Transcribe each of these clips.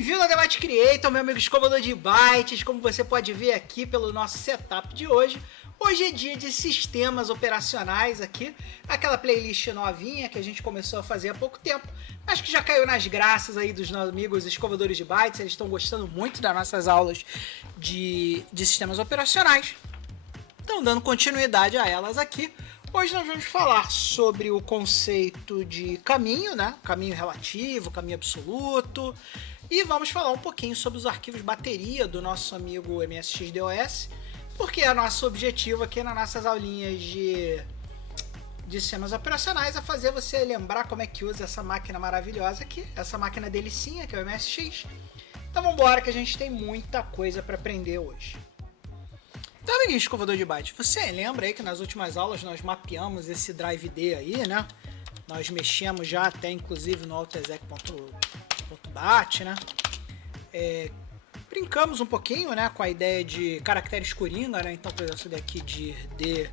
Bem-vindo ao Debate Creator, meu amigo escovador de bytes. Como você pode ver aqui pelo nosso setup de hoje, hoje é dia de sistemas operacionais aqui, aquela playlist novinha que a gente começou a fazer há pouco tempo, mas que já caiu nas graças aí dos nossos amigos escovadores de bytes. Eles estão gostando muito das nossas aulas de sistemas operacionais, estão dando continuidade a elas aqui. Hoje nós vamos falar sobre o conceito de caminho, né? Caminho relativo, caminho absoluto. E vamos falar um pouquinho sobre os arquivos bateria do nosso amigo MSX-DOS, porque é nosso objetivo aqui nas nossas aulinhas de sistemas operacionais é fazer você lembrar como é que usa essa máquina maravilhosa aqui, essa máquina delicinha que é o MSX. Então vamos embora que a gente tem muita coisa para aprender hoje. Então, amiguinho escovador de bytes, você lembra aí que nas últimas aulas nós mapeamos esse drive D aí, né? Nós mexemos já até inclusive no AltExec.bat, né? Brincamos um pouquinho, né, com a ideia de caracteres coringa, né? Então, por exemplo, esse daqui de D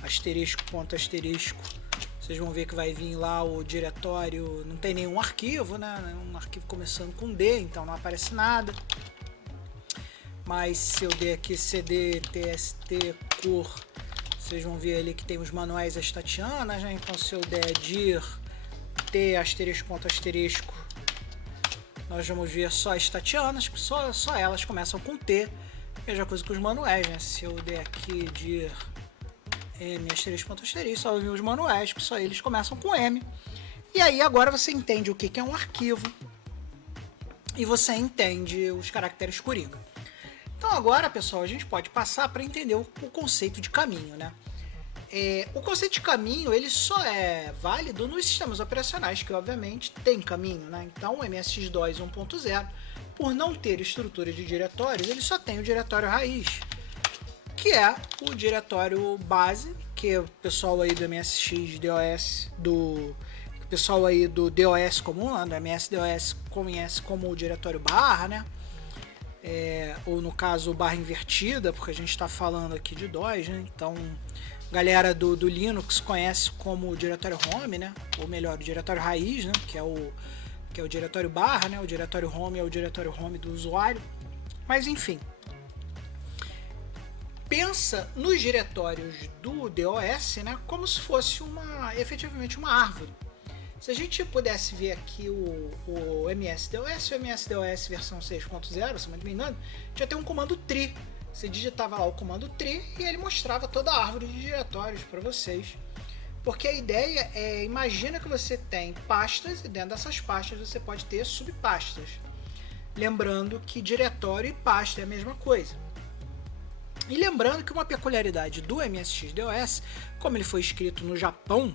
asterisco, ponto asterisco, vocês vão ver que vai vir lá o diretório, não tem nenhum arquivo, né? Um arquivo começando com D, então não aparece nada. Mas se eu der aqui cd, tst, cor, vocês vão ver ali que tem os manuais estatianas, né? Então se eu der dir, t, asterisco, ponto asterisco, nós vamos ver só estatianas, que só elas começam com T. Mesma coisa que os manuais, né? Se eu der aqui dir, m, asterisco, ponto asterisco, só ver os manuais, que só eles começam com M. E aí agora você entende o que é um arquivo e você entende os caracteres coringa. Então agora, pessoal, a gente pode passar para entender o conceito de caminho, né? O conceito de caminho ele só é válido nos sistemas operacionais que, obviamente, tem caminho, né? Então o MSX-DOS 1.0, por não ter estrutura de diretórios, ele só tem o diretório raiz, que é o diretório base, que o pessoal aí do MSX-DOS, o pessoal aí do DOS comum, do MS-DOS conhece como o diretório barra, né? Ou no caso barra invertida, porque a gente está falando aqui de DOS, né? Então galera do Linux conhece como o diretório home, né? Ou melhor, o diretório raiz, né? Que é o diretório barra, né? O diretório home é o diretório home do usuário. Mas enfim, pensa nos diretórios do DOS, né? Como se fosse efetivamente uma árvore. Se a gente pudesse ver aqui o MS-DOS, o MS-DOS versão 6.0, se não me engano, já tem um comando tri. Você digitava lá o comando tri e ele mostrava toda a árvore de diretórios para vocês. Porque a ideia é, imagina que você tem pastas e dentro dessas pastas você pode ter subpastas. Lembrando que diretório e pasta é a mesma coisa. E lembrando que uma peculiaridade do MSX-DOS, como ele foi escrito no Japão,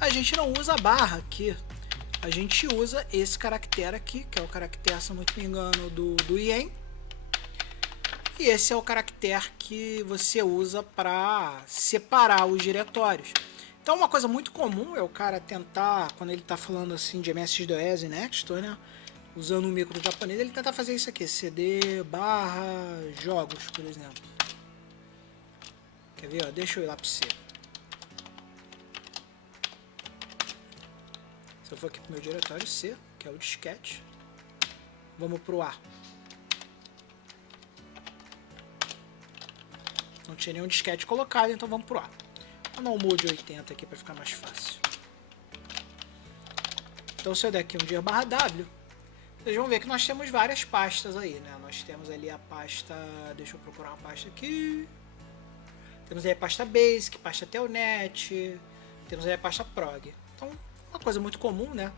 a gente não usa barra aqui, a gente usa esse caractere aqui, que é o caractere, se não me engano, do IEM. E esse é o caractere que você usa para separar os diretórios. Então uma coisa muito comum é o cara tentar, quando ele está falando assim de MSX-DOS e Nextor, né, usando um micro japonês, ele tenta fazer isso aqui, cd barra jogos, por exemplo. Quer ver? Ó, deixa eu ir lá para você. Se eu for aqui para o meu diretório C, que é o disquete, vamos para o A. Não tinha nenhum disquete colocado, então vamos para o A. Vou dar um mode 80 aqui para ficar mais fácil. Então se eu der aqui um dir barra W, vocês vão ver que nós temos várias pastas aí, né? Nós temos ali a pasta, deixa eu procurar uma pasta aqui. Temos aí a pasta Basic, pasta Telnet, temos aí a pasta Prog. Então, uma coisa muito comum, né?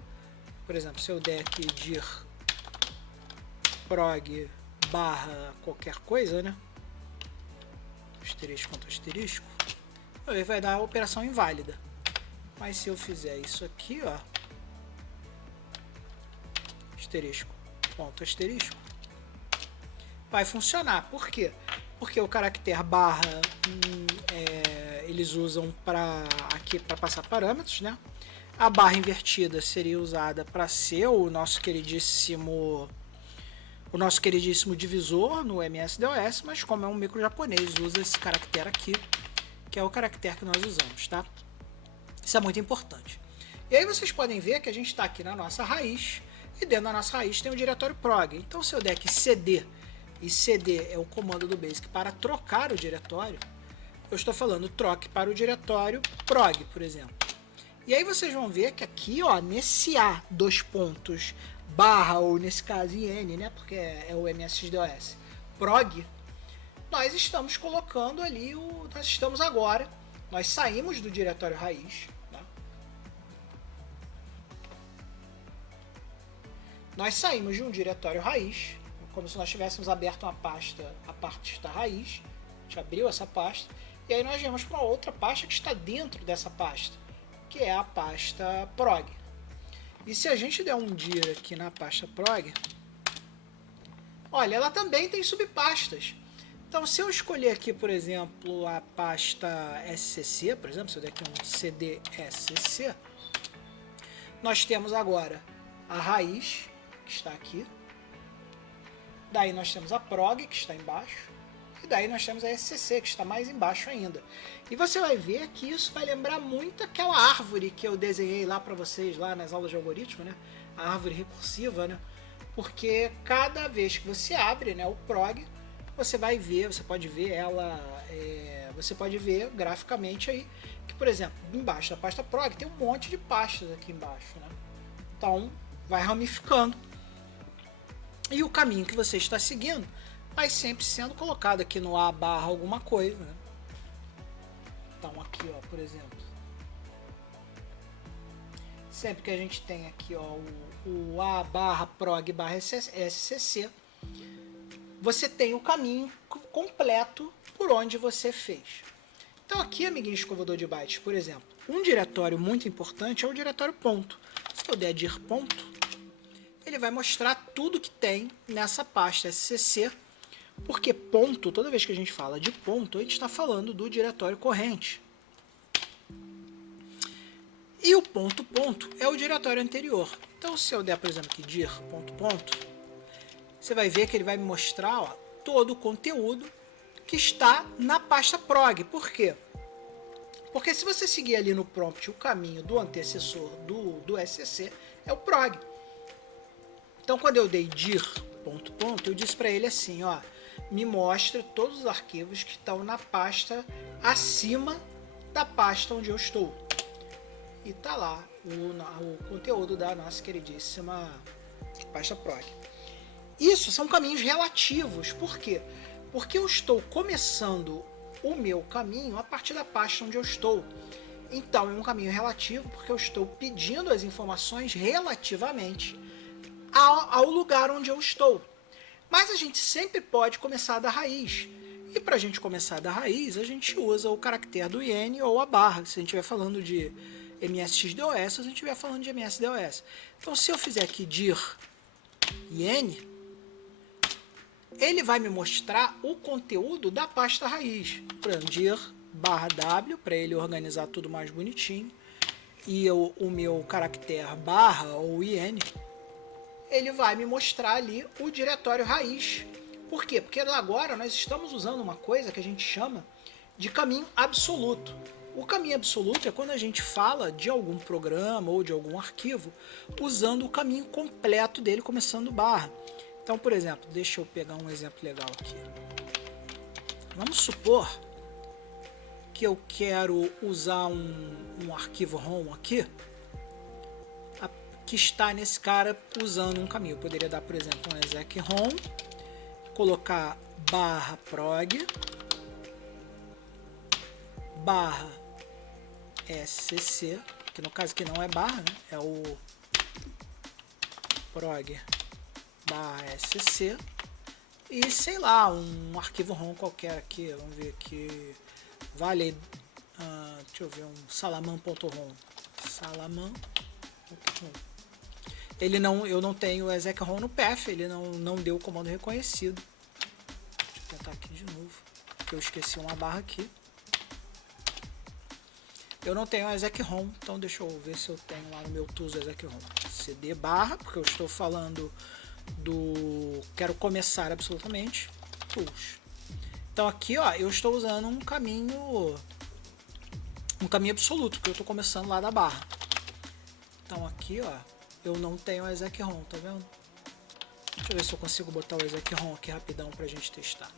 Por exemplo, se eu der aqui dir prog barra qualquer coisa, né? Asterisco contra asterisco, ele vai dar a operação inválida. Mas se eu fizer isso aqui, ó, asterisco ponto asterisco, vai funcionar. Por quê? Porque o caractere barra eles usam aqui para passar parâmetros, né? A barra invertida seria usada para ser o nosso queridíssimo divisor no MS-DOS, mas como é um micro japonês, usa esse caractere aqui, que é o caractere que nós usamos, tá? Isso é muito importante. E aí vocês podem ver que a gente está aqui na nossa raiz e dentro da nossa raiz tem o diretório prog. Então se eu der aqui cd, e cd é o comando do Basic para trocar o diretório, eu estou falando troque para o diretório prog, por exemplo. E aí vocês vão ver que aqui, ó, nesse A, dois pontos, barra, ou nesse caso IN, né, porque é o MSXDOS, prog, nós estamos colocando ali, nós estamos agora, nós saímos do diretório raiz, né? Nós saímos de um diretório raiz, como se nós tivéssemos aberto uma pasta, a pasta raiz, a gente abriu essa pasta, e aí nós viemos para outra pasta que está dentro dessa pasta, que é a pasta prog. E se a gente der um dir aqui na pasta prog, olha, ela também tem subpastas. Então, se eu escolher aqui, por exemplo, a pasta SCC, por exemplo, se eu der aqui um cd SCC, nós temos agora a raiz, que está aqui, daí nós temos a prog, que está embaixo, e daí nós temos a SCC, que está mais embaixo ainda. E você vai ver que isso vai lembrar muito aquela árvore que eu desenhei lá para vocês, lá nas aulas de algoritmo, né? A árvore recursiva, né? Porque cada vez que você abre, né, o prog, você vai ver, você pode ver ela, você pode ver graficamente aí, que por exemplo, embaixo da pasta prog tem um monte de pastas aqui embaixo, né? Então, vai ramificando. E o caminho que você está seguindo vai sempre sendo colocado aqui no A barra alguma coisa, né? Então aqui, ó, por exemplo, sempre que a gente tem aqui, ó, o A barra prog barra SCC, você tem o caminho completo por onde você fez. Então aqui, amiguinho escovador de bytes, por exemplo, um diretório muito importante é o diretório ponto. Se eu der dir ponto, ele vai mostrar tudo que tem nessa pasta SCC, porque ponto, toda vez que a gente fala de ponto, a gente está falando do diretório corrente. E o ponto ponto é o diretório anterior. Então se eu der, por exemplo, aqui dir ponto ponto, você vai ver que ele vai me mostrar, ó, todo o conteúdo que está na pasta prog. Por quê? Porque se você seguir ali no prompt o caminho do antecessor do SCC, é o prog. Então quando eu dei dir ponto ponto, eu disse para ele assim, ó, me mostra todos os arquivos que estão na pasta acima da pasta onde eu estou. E tá lá o conteúdo da nossa queridíssima pasta prog. Isso são caminhos relativos. Por quê? Porque eu estou começando o meu caminho a partir da pasta onde eu estou. Então é um caminho relativo porque eu estou pedindo as informações relativamente ao lugar onde eu estou. Mas a gente sempre pode começar da raiz. E para a gente começar da raiz, a gente usa o caractere do IN ou a barra. Se a gente estiver falando de MSXDOS, se a gente estiver falando de MSDOS. Então se eu fizer aqui dir IN, ele vai me mostrar o conteúdo da pasta raiz. Por exemplo, dir barra W, para ele organizar tudo mais bonitinho. E o meu caractere barra ou IN, ele vai me mostrar ali o diretório raiz. Por quê? Porque agora nós estamos usando uma coisa que a gente chama de caminho absoluto. O caminho absoluto é quando a gente fala de algum programa ou de algum arquivo usando o caminho completo dele, começando barra. Então, por exemplo, deixa eu pegar um exemplo legal aqui. Vamos supor que eu quero usar um arquivo ROM aqui, que está nesse cara usando um caminho. Eu poderia dar, por exemplo, um exec ROM, colocar barra prog, barra SCC, que no caso aqui não é barra, né? É o prog barra SCC, e sei lá, um arquivo ROM qualquer aqui, vamos ver aqui, vale, deixa eu ver, um salaman.rom, salaman.rom. Eu não tenho exec ROM no path, ele não deu o comando reconhecido. Deixa eu tentar aqui de novo, porque eu esqueci uma barra aqui. Eu não tenho exec ROM, então deixa eu ver se eu tenho lá no meu tools exec ROM. cd barra, porque eu estou falando quero começar absolutamente, tools. Então aqui, ó, eu estou usando um caminho absoluto, que eu estou começando lá da barra. Então aqui, ó, eu não tenho o exec-rom, tá vendo? Deixa eu ver se eu consigo botar o exec-rom aqui rapidão pra gente testar.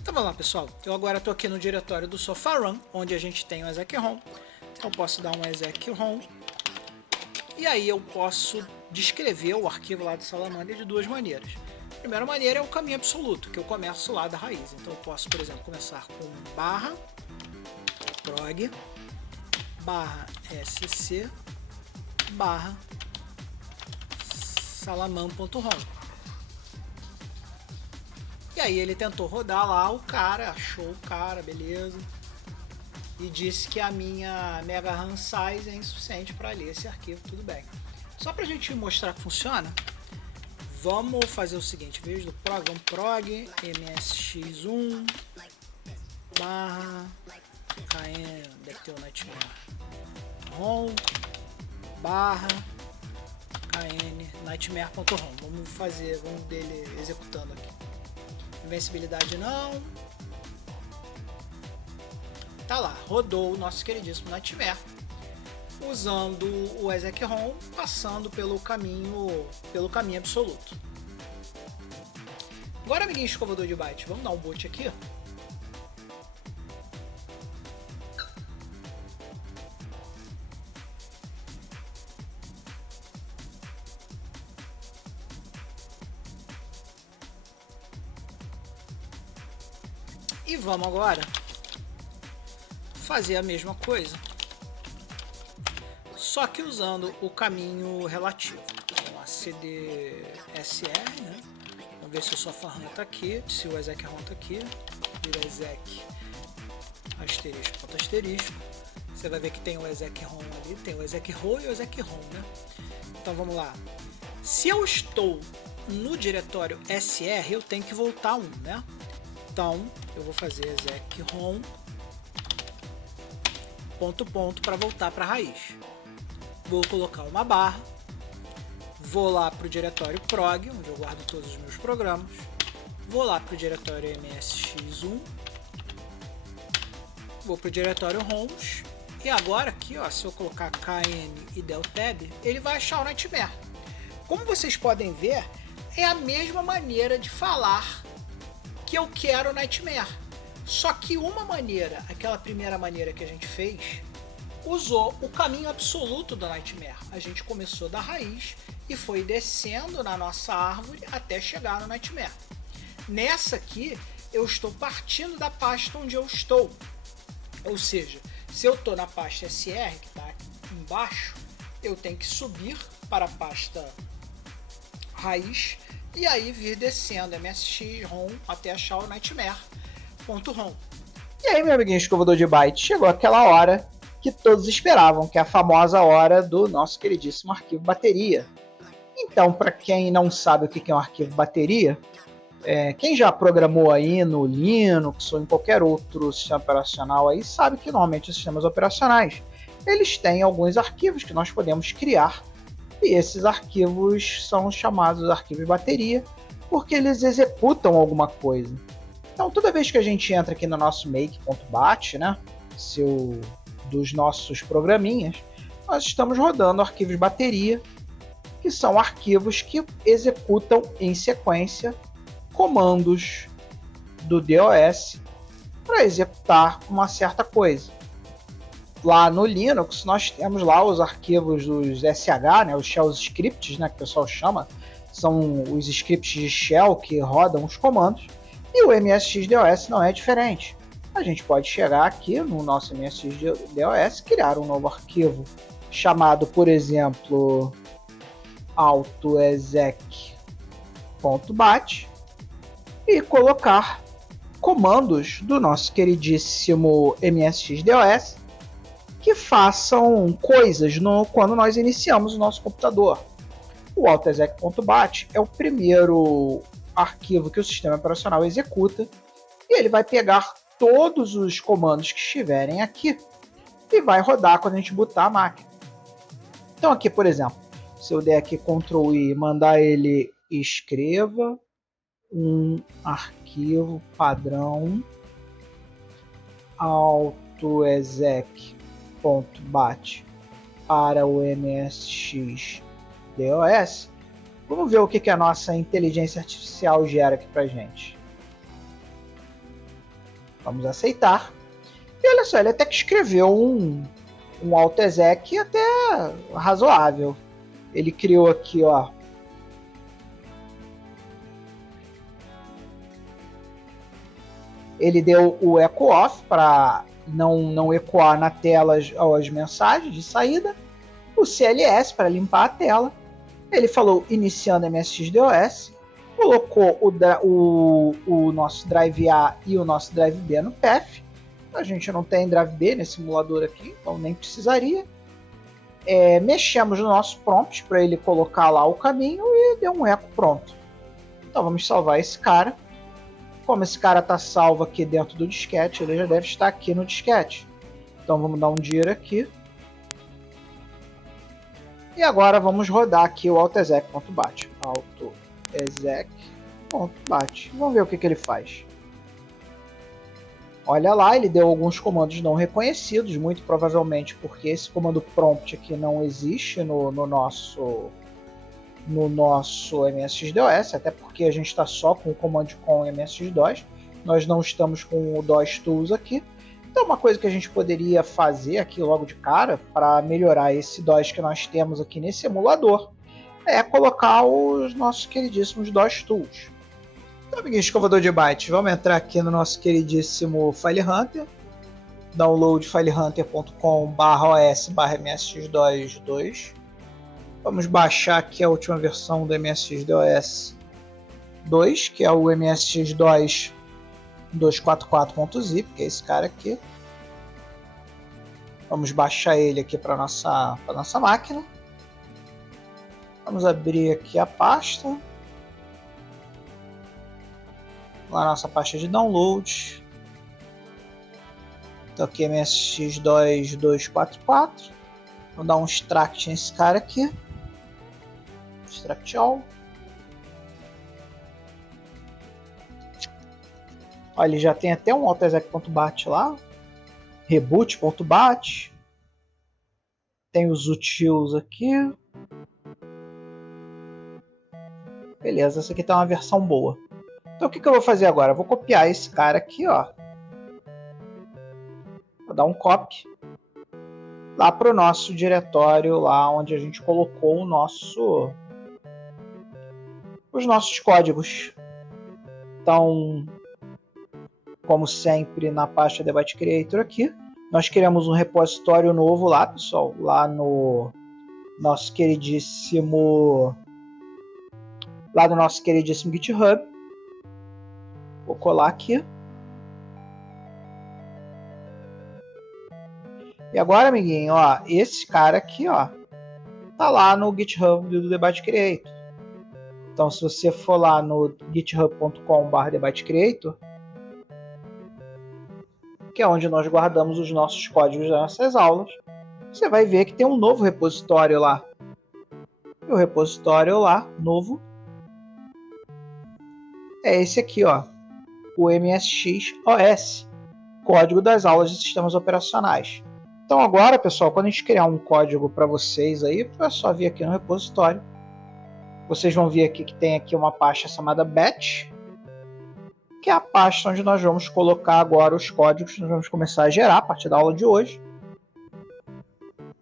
Então vamos lá, pessoal. Eu agora estou aqui no diretório do Sofarun, onde a gente tem o exec-rom. Então eu posso dar um exec-rom. E aí eu posso descrever o arquivo lá do Salamander de duas maneiras. A primeira maneira é o caminho absoluto, que eu começo lá da raiz. Então eu posso, por exemplo, começar com barra prog barra sc barra salaman.rom. E aí ele tentou rodar lá o cara, achou o cara, beleza. E disse que a minha mega RAM size é insuficiente para ler esse arquivo, tudo bem. Só para a gente mostrar que funciona, vamos fazer o seguinte, em vez do prog, vamos prog msx1 barra kn, deve ter o nightmare rom barra kn nightmare.rom. Vamos dele executando aqui. Invencibilidade não. Tá lá, rodou o nosso queridíssimo Nightmare usando o exec-rom, passando pelo caminho absoluto. Agora, amiguinho escovador de byte, vamos dar um boot aqui. E vamos agora fazer a mesma coisa, só que usando o caminho relativo. Vamos lá, cdsr, né? Vamos ver se o Sofarun está aqui, se o exec-rom está aqui, vira exec asterisco ponto asterisco. Você vai ver que tem o exec-rom ali, tem o exec-ro e o exec-rom, né? Então vamos lá. Se eu estou no diretório sr, eu tenho que voltar um, né? Então eu vou fazer exec-rom ponto para voltar para a raiz. Vou colocar uma barra, vou lá para o diretório prog, onde eu guardo todos os meus programas, vou lá para o diretório msx1, vou para o diretório roms, e agora aqui, ó, se eu colocar kn e deltab, ele vai achar o Nightmare. Como vocês podem ver, é a mesma maneira de falar que eu quero o Nightmare. Só que uma maneira, aquela primeira maneira que a gente fez, usou o caminho absoluto do Nightmare. A gente começou da raiz e foi descendo na nossa árvore até chegar no Nightmare. Nessa aqui, eu estou partindo da pasta onde eu estou. Ou seja, se eu estou na pasta SR, que está embaixo, eu tenho que subir para a pasta raiz e aí vir descendo MSX ROM até achar o Nightmare.rom. E aí, meu amiguinho escovador de byte, chegou aquela hora que todos esperavam, que é a famosa hora do nosso queridíssimo arquivo bateria. Então, para quem não sabe o que é um arquivo bateria, quem já programou aí no Linux ou em qualquer outro sistema operacional aí, sabe que normalmente os sistemas operacionais, eles têm alguns arquivos que nós podemos criar, e esses arquivos são chamados arquivos bateria, porque eles executam alguma coisa. Então, toda vez que a gente entra aqui no nosso make.bat, né, dos nossos programinhas, nós estamos rodando arquivos bateria, que são arquivos que executam em sequência comandos do DOS para executar uma certa coisa. Lá no Linux, nós temos lá os arquivos dos SH, né, os shell scripts, né, que o pessoal chama, são os scripts de shell que rodam os comandos, e o MSX-DOS não é diferente. A gente pode chegar aqui no nosso MSX-DOS, criar um novo arquivo chamado, por exemplo, autoexec.bat e colocar comandos do nosso queridíssimo MSX-DOS que façam coisas quando nós iniciamos o nosso computador. O autoexec.bat é o primeiro arquivo que o sistema operacional executa e ele vai pegar todos os comandos que estiverem aqui e vai rodar quando a gente botar a máquina. Então aqui, por exemplo, se eu der aqui Ctrl I e mandar ele escreva um arquivo padrão autoexec .bat para o MSX DOS, vamos ver o que a nossa inteligência artificial gera aqui pra gente. Vamos aceitar. E olha só, ele até que escreveu um autoexec até razoável. Ele criou aqui, ó, ele deu o echo off para não ecoar na tela as mensagens de saída, o CLS para limpar a tela. Ele falou iniciando MSX-DOS, colocou o nosso drive A e o nosso drive B no path. A gente não tem drive B nesse simulador aqui, então nem precisaria. Mexemos no nosso prompt para ele colocar lá o caminho e deu um eco pronto. Então vamos salvar esse cara. Como esse cara está salvo aqui dentro do disquete, ele já deve estar aqui no disquete. Então vamos dar um dir aqui. E agora vamos rodar aqui o autoexec.bat. autoexec.bat. Vamos ver o que ele faz. Olha lá, ele deu alguns comandos não reconhecidos, muito provavelmente porque esse comando prompt aqui não existe no nosso MSX-DOS, até porque a gente está só com o comando com MSX-DOS, nós não estamos com o DOS Tools aqui. Então uma coisa que a gente poderia fazer aqui logo de cara, para melhorar esse DOS que nós temos aqui nesse emulador, é colocar os nossos queridíssimos DOS Tools. Então, amiguinhos, escovador de bytes, vamos entrar aqui no nosso queridíssimo FileHunter, download filehunter.com/os/msx-DOS2. Vamos baixar aqui a última versão do MSX-DOS 2, que é o MSX-DOS 244.zip, que é esse cara aqui. Vamos baixar ele aqui para nossa máquina. Vamos abrir aqui a pasta. Lá na nossa pasta de download. Então aqui MSX-DOS 244. Vou dar um extract nesse cara aqui. Extract all. Olha, ele já tem até um autoexec.bat lá. Reboot.bat. Tem os utils aqui. Beleza, essa aqui tá uma versão boa. Então o que eu vou fazer agora? Eu vou copiar esse cara aqui, ó. Vou dar um copy lá para o nosso diretório, lá onde a gente colocou os nossos códigos. Então, como sempre, na pasta Debate Creator aqui, nós criamos um repositório novo lá, pessoal, lá no nosso queridíssimo GitHub. Vou colar aqui. E agora, amiguinho, ó, esse cara aqui, ó, tá lá no GitHub do Debate Creator. Então, se você for lá no github.com/debatecreator, que é onde nós guardamos os nossos códigos das nossas aulas, você vai ver que tem um novo repositório lá. E o repositório lá, novo, é esse aqui, ó, o MSX-OS, Código das Aulas de Sistemas Operacionais. Então agora, pessoal, quando a gente criar um código para vocês aí, é só vir aqui no repositório. Vocês vão ver aqui que tem aqui uma pasta chamada batch, que é a pasta onde nós vamos colocar agora os códigos que nós vamos começar a gerar a partir da aula de hoje,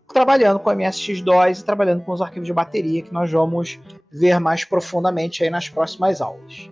trabalhando com MSX-DOS e trabalhando com os arquivos de bateria que nós vamos ver mais profundamente aí nas próximas aulas.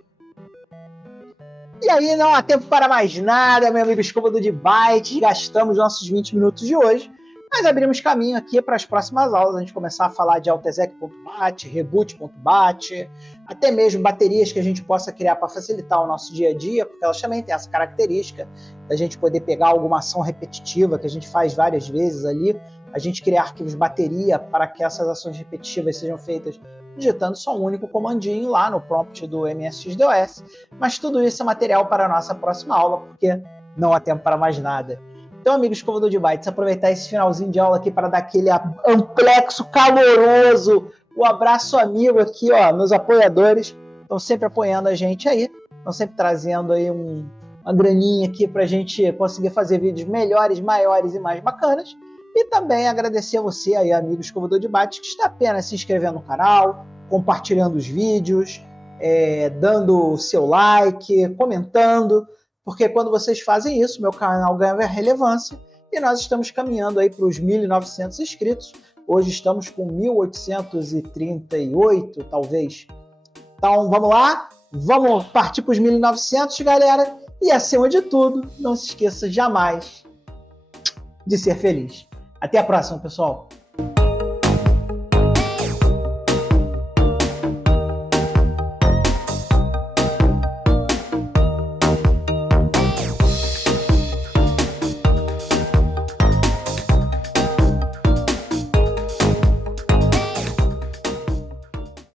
E aí não há tempo para mais nada, meu amigo escovador de bytes, gastamos nossos 20 minutos de hoje, mas abrimos caminho aqui para as próximas aulas, a gente começar a falar de autoexec.bat, reboot.bat, até mesmo baterias que a gente possa criar para facilitar o nosso dia a dia, porque elas também têm essa característica da gente poder pegar alguma ação repetitiva que a gente faz várias vezes ali, a gente criar arquivos de bateria para que essas ações repetitivas sejam feitas digitando só um único comandinho lá no prompt do MSX-DOS, mas tudo isso é material para a nossa próxima aula, porque não há tempo para mais nada. Então, amigo escovador de bytes, aproveitar esse finalzinho de aula aqui para dar aquele amplexo caloroso, o abraço amigo aqui, ó, meus apoiadores, estão sempre apoiando a gente aí, estão sempre trazendo aí uma graninha aqui para a gente conseguir fazer vídeos melhores, maiores e mais bacanas. E também agradecer a você aí, amigo escovador de bytes, que está apenas se inscrevendo no canal, compartilhando os vídeos, dando o seu like, comentando, porque quando vocês fazem isso, meu canal ganha relevância e nós estamos caminhando aí para os 1.900 inscritos. Hoje estamos com 1.838, talvez. Então vamos lá, vamos partir para os 1.900, galera. E acima de tudo, não se esqueça jamais de ser feliz. Até a próxima, pessoal.